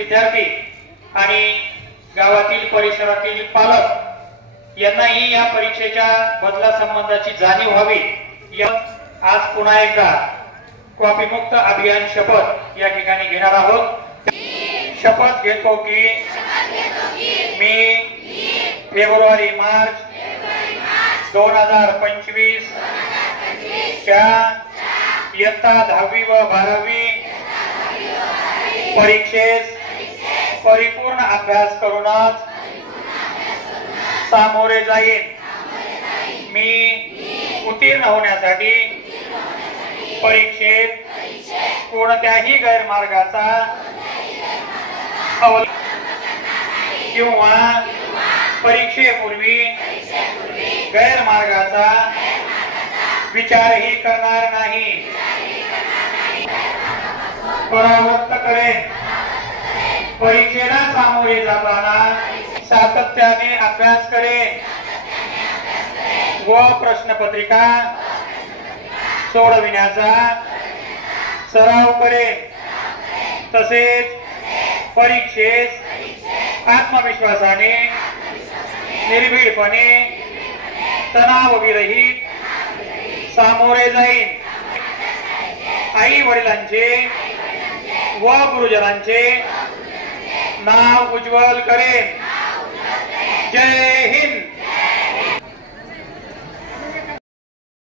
विद्यार्थी आणि गावातील परिसरातील पालक यांनाही या परीक्षेच्या बदला संबंधाची जाणीव व्हावी। आज पुन्हा एकदा कॉपी मुक्त अभियान शपथ या ठिकाणी घेणार आहोत। शपथ घेतो की मी फेब्रुवारी मार्च 2025 च्या इयत्ता 10वी व 12वी परीक्षेस परिपूर्ण अभ्यास करूनच सामोरे जाईन। मी उत्तीर्ण होण्यासाठी परीक्षेत कोणत्याही गैरमार्गाचा किंवा परीक्षेपूर्वी गैरमार्गाचा विचारही करणार नाही। परावृत्त करेन। परीक्षेला सामोरे जाताना सातत्याने अभ्यास करेन व प्रश्नपत्रिका सोडविण्याचा सराव करेन। तसेच परीक्षेस आत्मविश्वासाने निर्भीडपणे तणावविरहित सामोरे जाईन। आई वडिलांचे व गुरुजनांचे नाव उज्ज्वल करेन। जय हिंद।